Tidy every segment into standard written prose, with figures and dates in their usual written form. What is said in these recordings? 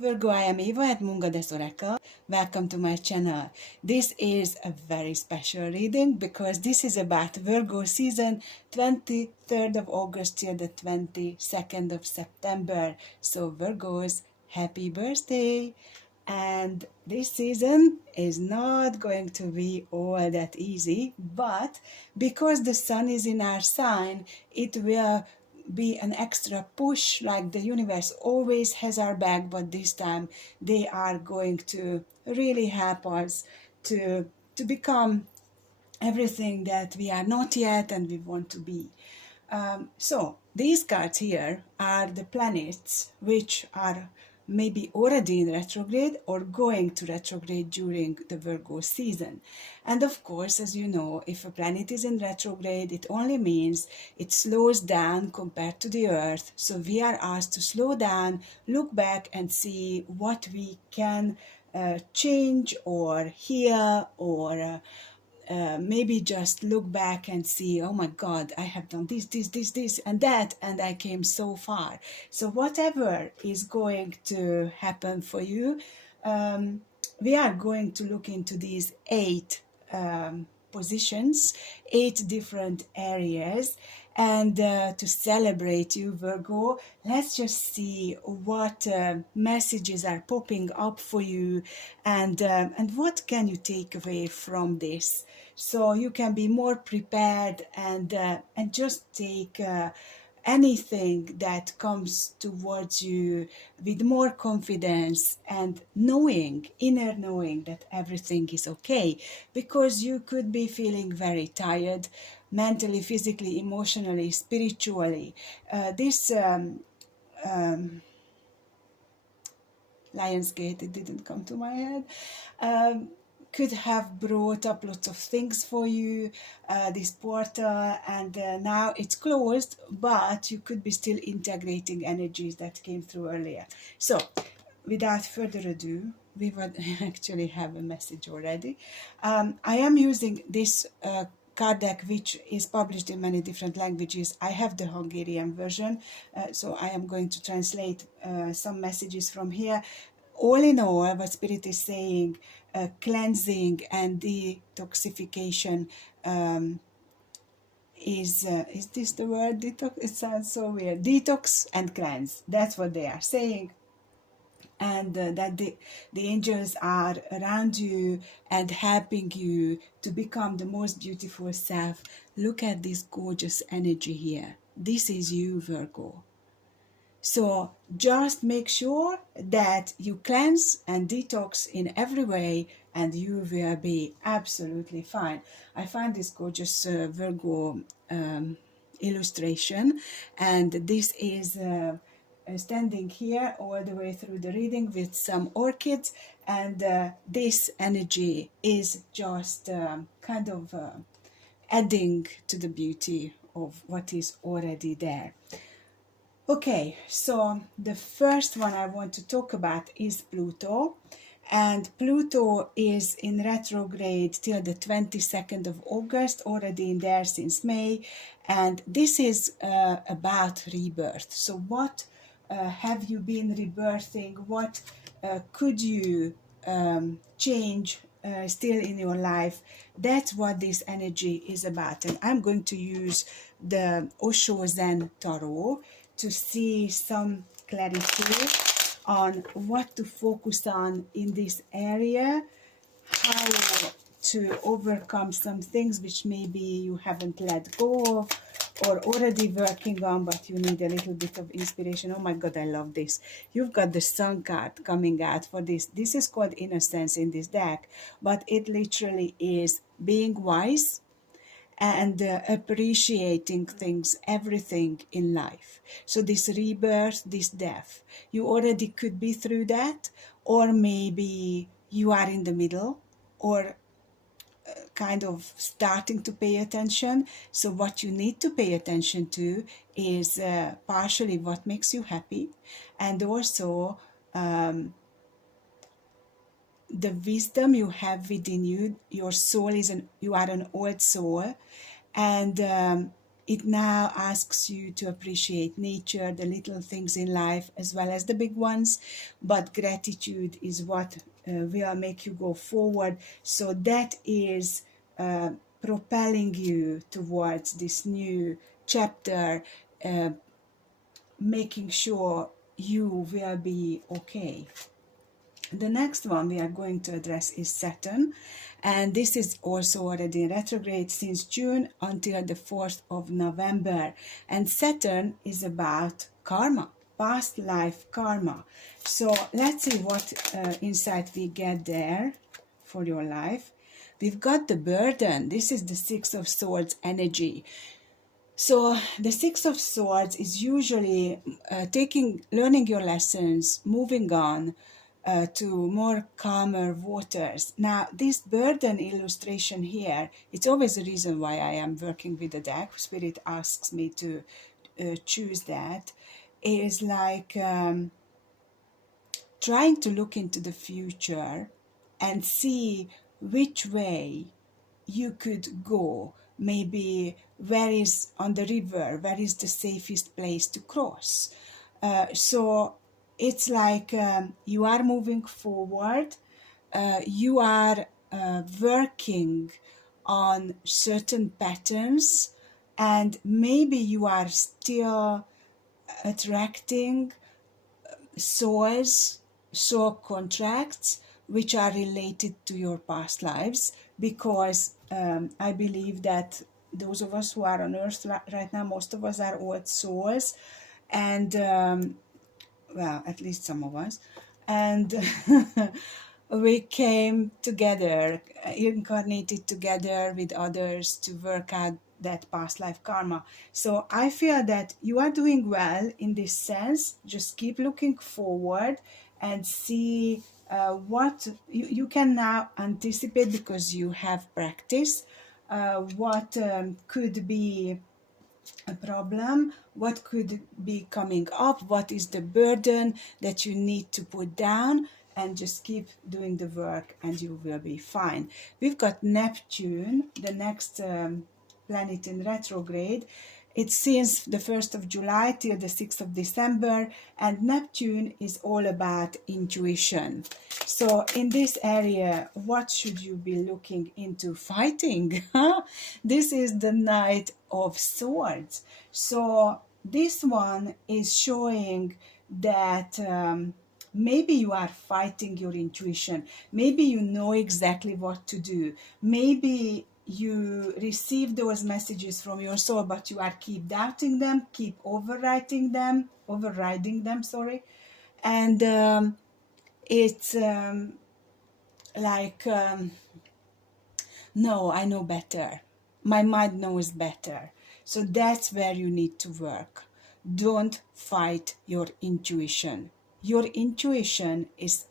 Virgo, I am Eva at Mungade's Oracle. Welcome to my channel. This is a very special reading because this is about Virgo season 23rd of August till the 22nd of September. So Virgos, happy birthday! And this season is not going to be all that easy, but because the sun is in our sign, it will be an extra push, like the universe always has our back, but this time they are going to really help us to become everything that we are not yet and we want to be. So these cards here are the planets which are maybe already in retrograde or going to retrograde during the Virgo season. And of course, as you know, if a planet is in retrograde, it only means it slows down compared to the Earth. So we are asked to slow down, look back and see what we can change or heal or maybe just look back and see, oh my God, I have done this, and that, and I came so far. So whatever is going to happen for you, we are going to look into these 8 positions, 8 different areas, and to celebrate you, Virgo, let's just see what messages are popping up for you, and what can you take away from this, so you can be more prepared and just take anything that comes towards you with more confidence and knowing, inner knowing that everything is okay, because you could be feeling very tired mentally, physically, emotionally, spiritually. This Lionsgate, it didn't come to my head, could have brought up lots of things for you, this portal, and now it's closed, but you could be still integrating energies that came through earlier. So without further ado, we would actually have a message already. I am using this card deck, which is published in many different languages. I have the Hungarian version, so I am going to translate some messages from here. All in all, what Spirit is saying, cleansing and detoxification is this the word? Detox? It sounds so weird. Detox and cleanse. That's what they are saying. And that the angels are around you and helping you to become the most beautiful self. Look at this gorgeous energy here. This is you, Virgo. So just make sure that you cleanse and detox in every way, and you will be absolutely fine. I find this gorgeous Virgo illustration, and this is standing here all the way through the reading with some orchids, and this energy is just kind of adding to the beauty of what is already there. Okay, so the first one I want to talk about is Pluto, and Pluto is in retrograde till the 22nd of August, already in there since May, and this is about rebirth. So what have you been rebirthing? What could you change still in your life? That's what this energy is about. And I'm going to use the Osho Zen Tarot to see some clarity on what to focus on in this area, how to overcome some things which maybe you haven't let go of or already working on, but you need a little bit of inspiration. Oh my God, I love this. You've got the Sun card coming out for this. This is called Innocence in this deck, but it literally is being wise and appreciating things, everything in life. So this rebirth, this death, you already could be through that, or maybe you are in the middle, or kind of starting to pay attention. So what you need to pay attention to is partially what makes you happy, and also the wisdom you have within you. Your soul is you are an old soul, and it now asks you to appreciate nature, the little things in life as well as the big ones, but gratitude is what will make you go forward. So that is propelling you towards this new chapter, making sure you will be okay. The next one we are going to address is Saturn, and this is also already in retrograde since June until the 4th of November. And Saturn is about karma, past life karma. So let's see what insight we get there for your life. We've got the burden. This is the Six of Swords energy. So the Six of Swords is usually learning your lessons, moving on to more calmer waters. Now, this burden illustration here, it's always the reason why I am working with the deck. Spirit asks me to choose that, is like trying to look into the future and see which way you could go. Maybe where is on the river, where is the safest place to cross. So it's like you are moving forward, you are working on certain patterns, and maybe you are still attracting soul contracts which are related to your past lives, because I believe that those of us who are on earth right now, most of us are old souls, and well, at least some of us, and we came together, incarnated together with others to work out that past life karma. So I feel that you are doing well in this sense. Just keep looking forward and see what you can now anticipate, because you have practice, what could be a problem, what could be coming up, what is the burden that you need to put down, and just keep doing the work and you will be fine. We've got Neptune, the next planet in retrograde. It's since the 1st of July till the 6th of December, and Neptune is all about intuition. So in this area, what should you be looking into? Fighting. This is the Knight of Swords. So this one is showing that maybe you are fighting your intuition. Maybe you know exactly what to do. Maybe you receive those messages from your soul, but you are keep doubting them, keep overriding them, and it's like, no, I know better. My mind knows better. So that's where you need to work. Don't fight your intuition. Your intuition is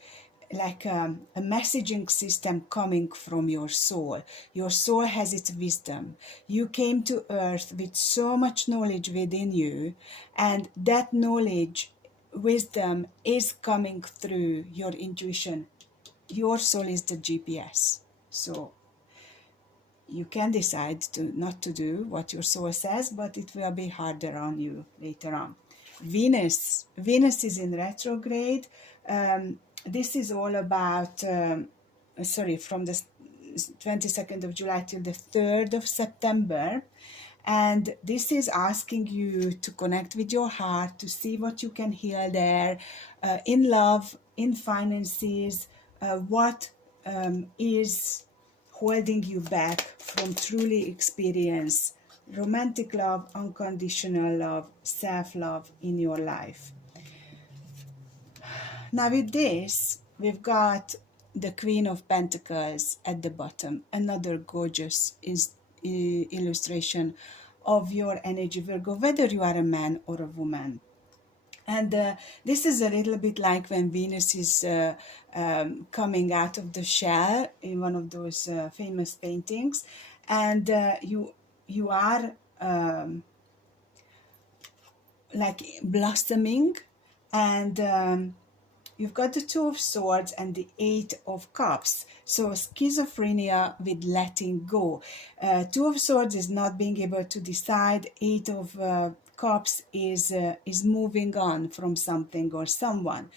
like a messaging system coming from your soul. Your soul has its wisdom. You came to earth with so much knowledge within you, and that knowledge, wisdom is coming through your intuition. Your soul is the GPS. So you can decide to not to do what your soul says, but it will be harder on you later on. Venus is in retrograde. This is all about, from the 22nd of July till the 3rd of September. And this is asking you to connect with your heart, to see what you can heal there, in love, in finances, what is holding you back from truly experience romantic love, unconditional love, self-love in your life. Now with this, we've got the Queen of Pentacles at the bottom, another gorgeous illustration of your energy, Virgo, whether you are a man or a woman. And this is a little bit like when Venus is coming out of the shell in one of those famous paintings, and you are like blossoming, and you've got the Two of Swords and the Eight of Cups. So schizophrenia with letting go. Two of Swords is not being able to decide. Eight of Cups is moving on from something or someone.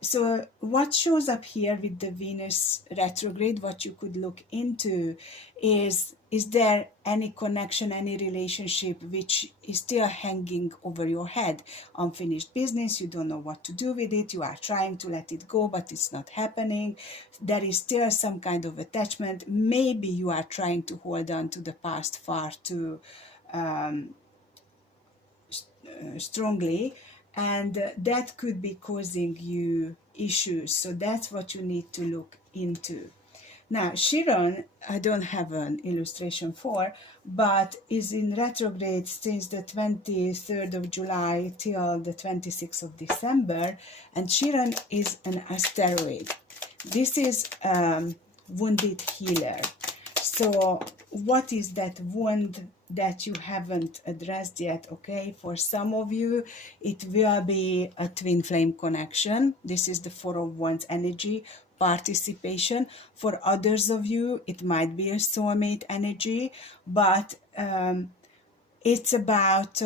So what shows up here with the Venus retrograde, what you could look into is there any connection, any relationship which is still hanging over your head? Unfinished business, you don't know what to do with it, you are trying to let it go, but it's not happening. There is still some kind of attachment. Maybe you are trying to hold on to the past far too strongly, and that could be causing you issues. So that's what you need to look into. Now, Chiron, I don't have an illustration for, but is in retrograde since the 23rd of July till the 26th of December, and Chiron is an asteroid. This is wounded healer. So what is that wound that you haven't addressed yet? Okay, for some of you it will be a twin flame connection. This is the Four of Wands energy, participation. For others of you it might be a soulmate energy, but it's about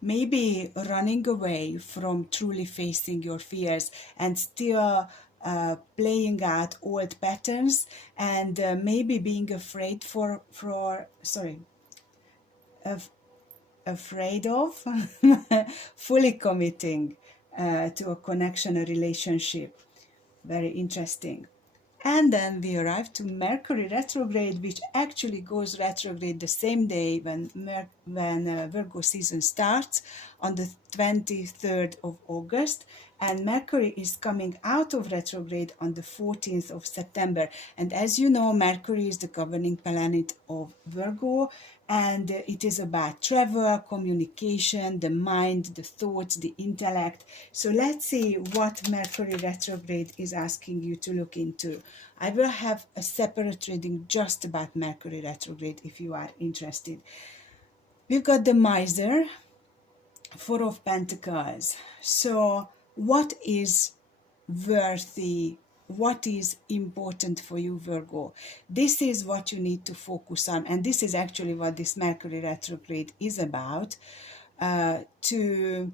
maybe running away from truly facing your fears and still playing out old patterns, and maybe being afraid afraid of fully committing to a connection, a relationship. Very interesting. And then we arrive to Mercury retrograde, which actually goes retrograde the same day when Virgo season starts, on the 23rd of August. And Mercury is coming out of retrograde on the 14th of September. And as you know, Mercury is the governing planet of Virgo, and it is about travel, communication, the mind, the thoughts, the intellect. So let's see what Mercury retrograde is asking you to look into. I will have a separate reading just about Mercury retrograde if you are interested. We've got the Miser, Four of Pentacles. So what is worthy? What is important for you, Virgo? This is what you need to focus on, and this is actually what this Mercury retrograde is about, to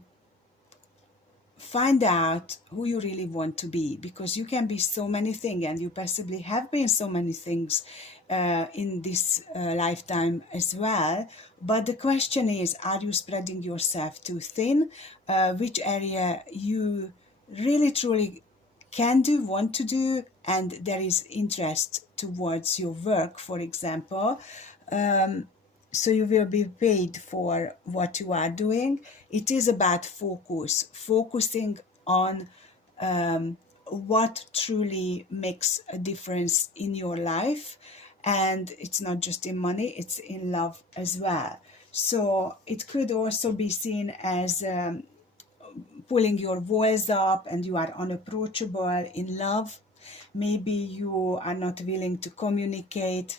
find out who you really want to be, because you can be so many things, and you possibly have been so many things in this lifetime as well. But the question is, are you spreading yourself too thin? Which area you really truly can do, want to do, and there is interest towards your work, for example. So you will be paid for what you are doing. It is about focusing on what truly makes a difference in your life. And it's not just in money, it's in love as well. So it could also be seen as pulling your voice up and you are unapproachable in love. Maybe you are not willing to communicate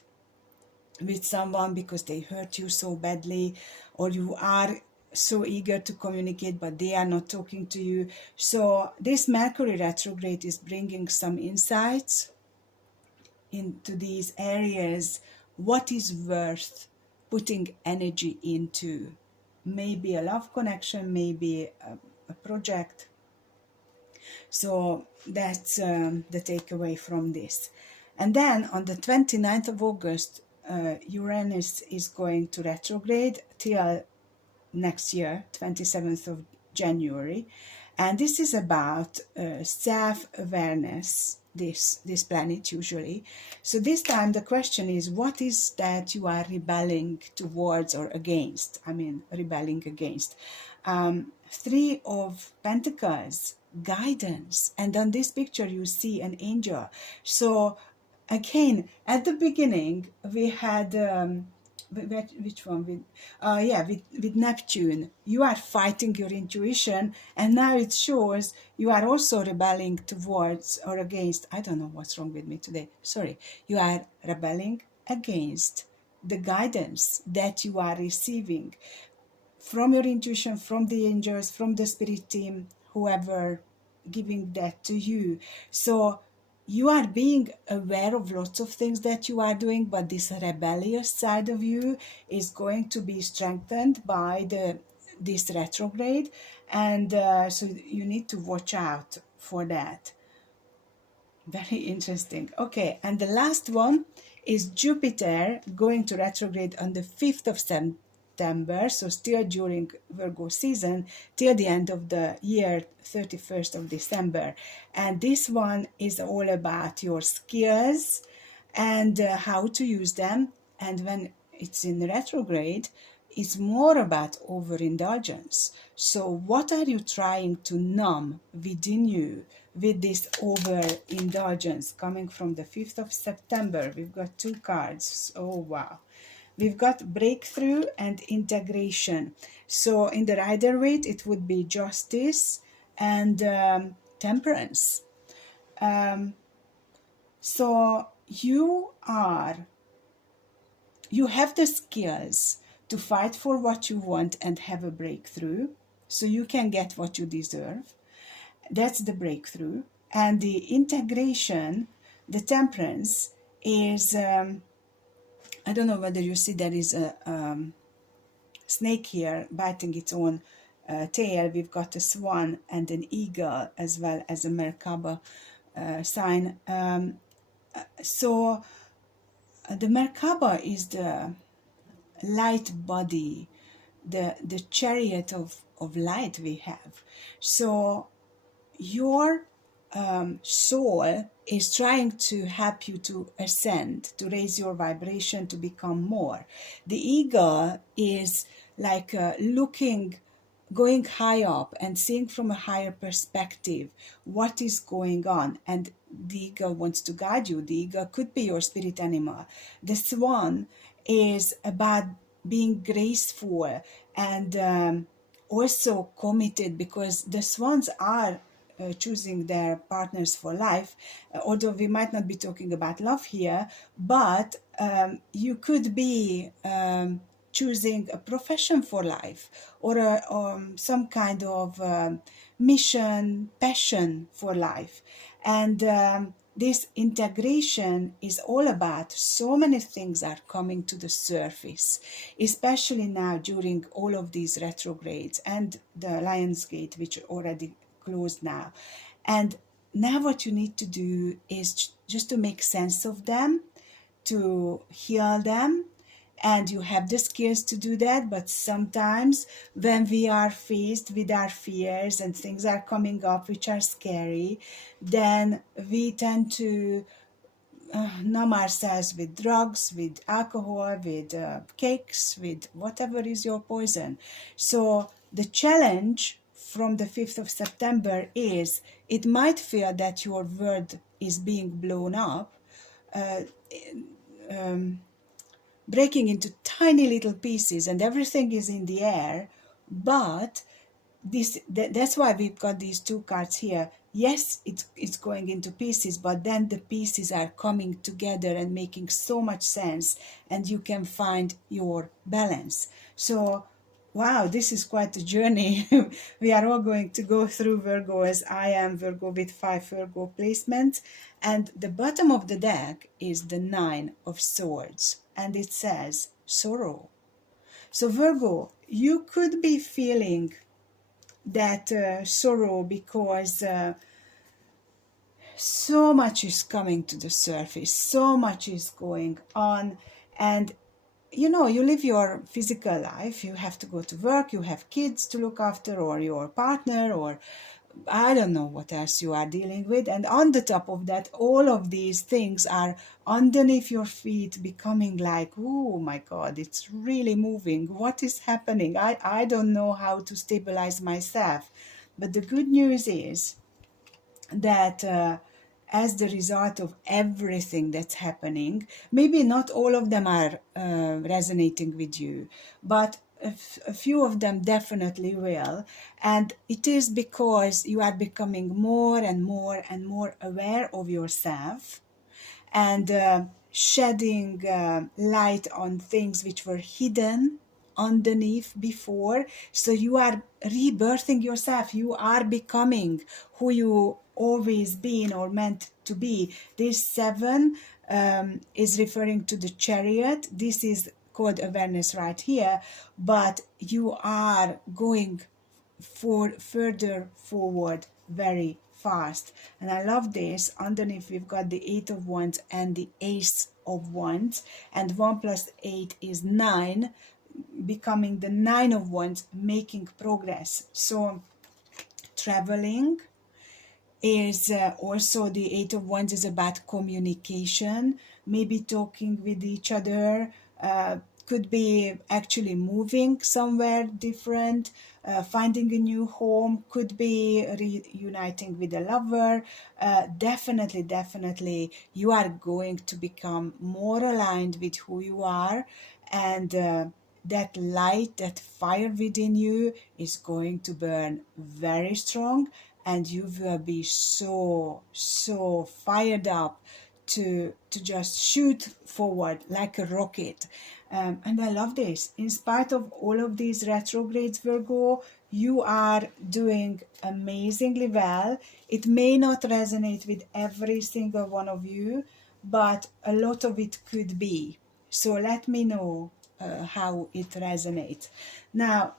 with someone because they hurt you so badly, or you are so eager to communicate but they are not talking to you. So this Mercury retrograde is bringing some insights into these areas. What is worth putting energy into? Maybe a love connection, maybe a project. So that's the takeaway from this. And then on the 29th of August, Uranus is going to retrograde till next year, 27th of January. And this is about self-awareness, this planet usually. So this time the question is, what is that you are rebelling towards or against? I mean, rebelling against. Three of Pentacles, guidance. And on this picture you see an angel. So again, at the beginning we had which one with Neptune, you are fighting your intuition, and now it shows you are also rebelling towards or against, I don't know what's wrong with me today, sorry, you are rebelling against the guidance that you are receiving from your intuition, from the angels, from the spirit team, whoever giving that to you. So you are being aware of lots of things that you are doing, but this rebellious side of you is going to be strengthened by this retrograde, and so you need to watch out for that. Very interesting. Okay, and the last one is Jupiter going to retrograde on the 5th of September, so still during Virgo season, till the end of the year, 31st of December. And this one is all about your skills and how to use them. And when it's in retrograde, it's more about overindulgence. So, what are you trying to numb within you with this overindulgence coming from the 5th of September? We've got two cards. Oh, wow. We've got breakthrough and integration. So, in the Rider-Waite, it would be justice and temperance. So, you have the skills to fight for what you want and have a breakthrough, so you can get what you deserve. That's the breakthrough. And the integration, the temperance, is I don't know whether you see there is a snake here biting its own tail. We've got a swan and an eagle, as well as a Merkaba sign. So the Merkaba is the light body, the chariot of light we have. So your soul is trying to help you to ascend, to raise your vibration, to become more. The ego is like going high up and seeing from a higher perspective what is going on, and the ego wants to guide you. The ego could be your spirit animal. The swan is about being graceful and also committed, because the swans are choosing their partners for life, although we might not be talking about love here, but you could be choosing a profession for life, or some kind of mission, passion for life. And this integration is all about so many things are coming to the surface, especially now during all of these retrogrades and the Lionsgate, which are already closed now. And now what you need to do is just to make sense of them, to heal them, and you have the skills to do that. But sometimes when we are faced with our fears and things are coming up which are scary, then we tend to numb ourselves with drugs, with alcohol, with cakes, with whatever is your poison. So the challenge from the 5th of September is, it might feel that your world is being blown up, breaking into tiny little pieces, and everything is in the air, but that's why we've got these two cards here. Yes, it's going into pieces, but then the pieces are coming together and making so much sense, and you can find your balance. So wow, this is quite a journey. We are all going to go through Virgo, as I am Virgo with 5 Virgo placements. And the bottom of the deck is the 9 of Swords, and it says sorrow. So Virgo, you could be feeling that sorrow because so much is coming to the surface, so much is going on, and you live your physical life, you have to go to work, you have kids to look after, or your partner, or I don't know what else you are dealing with, and on the top of that, all of these things are underneath your feet, becoming like, oh my God, it's really moving. What is happening? I don't know how to stabilize myself. But the good news is that as the result of everything that's happening, maybe not all of them are resonating with you, but a few of them definitely will. And it is because you are becoming more and more and more aware of yourself, and shedding light on things which were hidden underneath before. So you are rebirthing yourself. You are becoming who you always been or meant to be. This 7 is referring to the Chariot. This is called awareness right here, but you are going further forward very fast. And I love this. Underneath we've got the 8 of Wands and the Ace of Wands, and 1 plus 8 is 9, becoming the 9 of Wands, making progress. So traveling is also, the 8 of Wands is about communication, maybe talking with each other, could be actually moving somewhere different, finding a new home, could be reuniting with a lover. Definitely you are going to become more aligned with who you are, and that light, that fire within you is going to burn very strong, and you will be so fired up to just shoot forward like a rocket. And I love this. In spite of all of these retrogrades, Virgo, you are doing amazingly well. It may not resonate with every single one of you, but a lot of it could be. So let me know how it resonates. Now,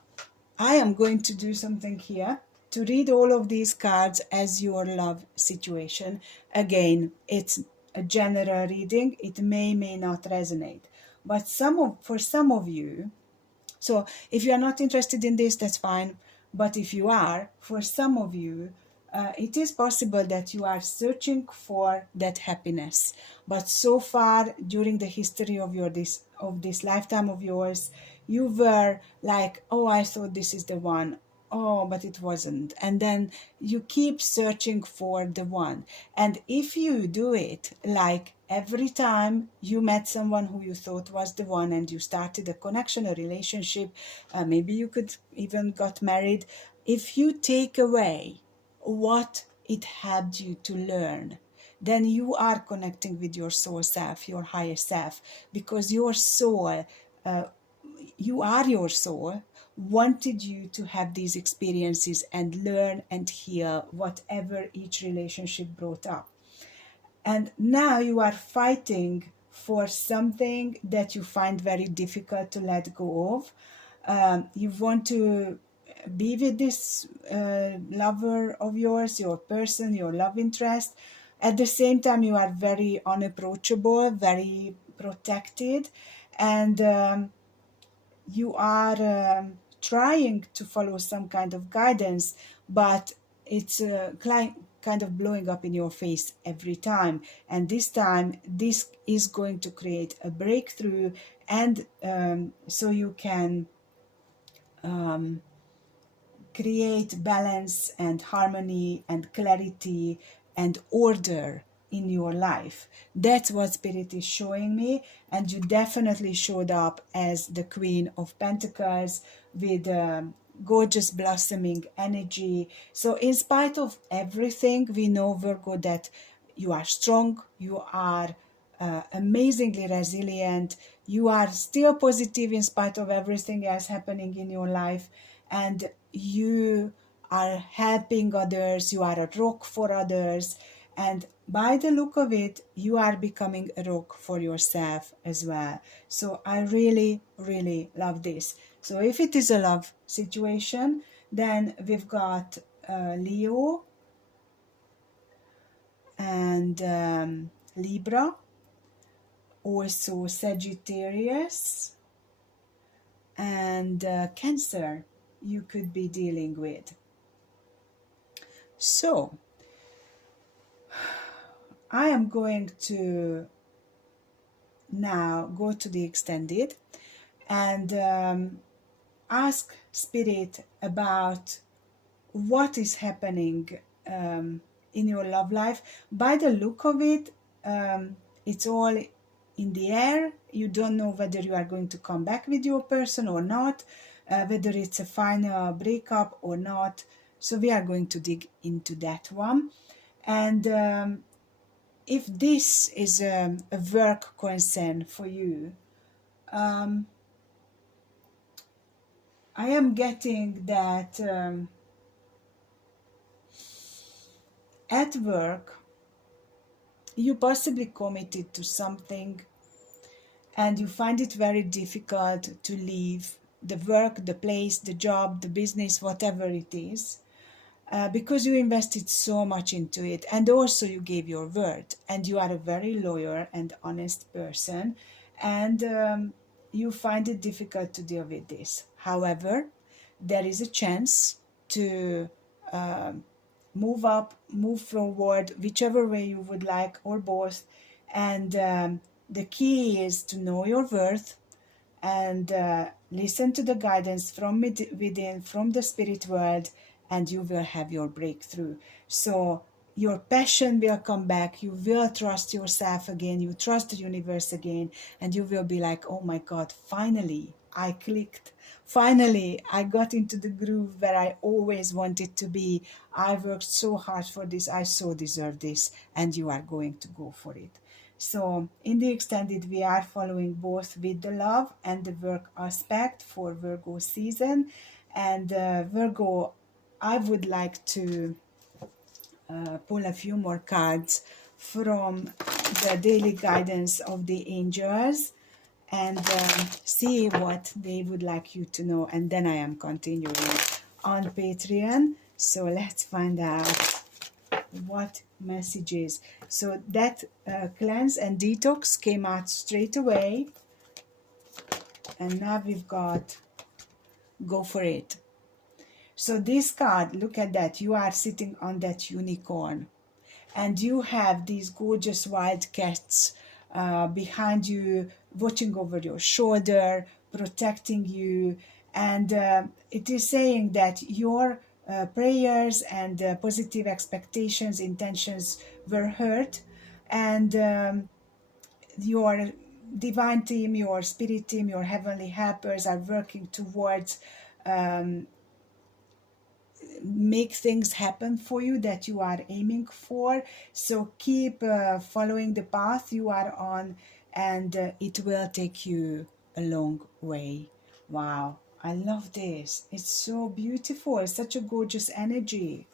I am going to do something here to read all of these cards as your love situation. Again, it's a general reading. It may not resonate. But for some of you, so if you are not interested in this, that's fine. But if you are, for some of you, it is possible that you are searching for that happiness. But so far during the history of this lifetime of yours, you were like, oh, I thought this is the one. Oh, but it wasn't. And then you keep searching for the one. And if you do it, like every time you met someone who you thought was the one and you started a connection, a relationship, maybe you could even got married, if you take away what it helped you to learn, then you are connecting with your soul self, your higher self, because your soul, you are your soul, wanted you to have these experiences and learn and heal whatever each relationship brought up. And now you are fighting for something that you find very difficult to let go of. You want to be with this lover of yours, your person, your love interest. At the same time, you are very unapproachable, very protected, and you are trying to follow some kind of guidance, but it's kind of blowing up in your face every time. And this time, this is going to create a breakthrough, and so you can create balance and harmony and clarity and order in your life. That's what Spirit is showing me, and you definitely showed up as the Queen of Pentacles with gorgeous blossoming energy. So in spite of everything, we know, Virgo, that you are strong, you are amazingly resilient, you are still positive in spite of everything else happening in your life, and you are helping others, you are a rock for others, and by the look of it, you are becoming a rock for yourself as well. So I really love this. So if it is a love situation, then we've got Leo and Libra, also Sagittarius, and Cancer you could be dealing with. So I am going to now go to the extended and ask Spirit about what is happening in your love life. By the look of it, it's all in the air. You don't know whether you are going to come back with your person or not, whether it's a final breakup or not. So we are going to dig into that one. And if this is a work concern for you, I am getting that at work you possibly committed to something and you find it very difficult to leave the work, the place, the job, the business, whatever it is, because you invested so much into it, and also you gave your word, and you are a very loyal and honest person, and you find it difficult to deal with this. However, there is a chance to move up, move forward, whichever way you would like, or both. And the key is to know your worth and listen to the guidance from within, from the spirit world, and you will have your breakthrough. So your passion will come back, you will trust yourself again, you trust the universe again, and you will be like, oh my God, finally I clicked. Finally, I got into the groove where I always wanted to be. I worked so hard for this. I so deserve this. And you are going to go for it. So in the extended, we are following both with the love and the work aspect for Virgo season. And Virgo, I would like to pull a few more cards from the daily guidance of the angels and see what they would like you to know. And then I am continuing on Patreon. So let's find out what messages. So that cleanse and detox came out straight away. And now we've got go for it. So this card, look at that. You are sitting on that unicorn. And you have these gorgeous wild cats behind you, watching over your shoulder, protecting you. And it is saying that your prayers and positive expectations, intentions were heard. And your divine team, your spirit team, your heavenly helpers are working towards make things happen for you that you are aiming for. So keep following the path you are on, and it will take you a long way. Wow, I love this. It's so beautiful. It's such a gorgeous energy.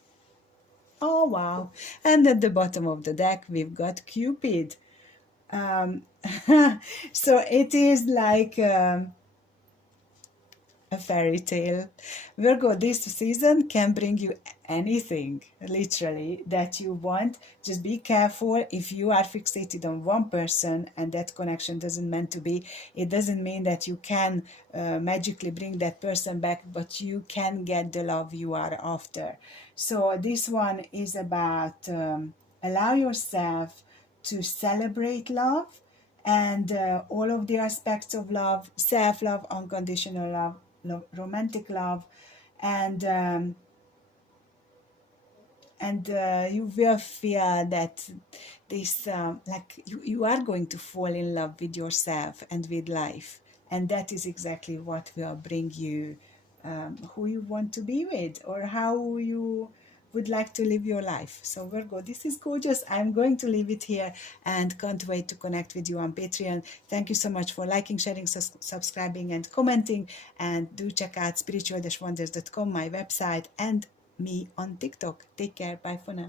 Oh wow. And at the bottom of the deck we've got Cupid. So it is like a fairy tale. Virgo, this season can bring you anything, literally, that you want. Just be careful if you are fixated on one person and that connection doesn't meant to be. It doesn't mean that you can magically bring that person back, but you can get the love you are after. So this one is about allow yourself to celebrate love and all of the aspects of love, self-love, unconditional love, romantic love, and you will feel that this like you are going to fall in love with yourself and with life, and that is exactly what will bring you who you want to be with or how you would like to live your life. So Virgo, this is gorgeous. I'm going to leave it here and can't wait to connect with you on Patreon. Thank you so much for liking, sharing, subscribing and commenting, and do check out spiritual-wonders.com, my website, and me on TikTok. Take care. Bye for now.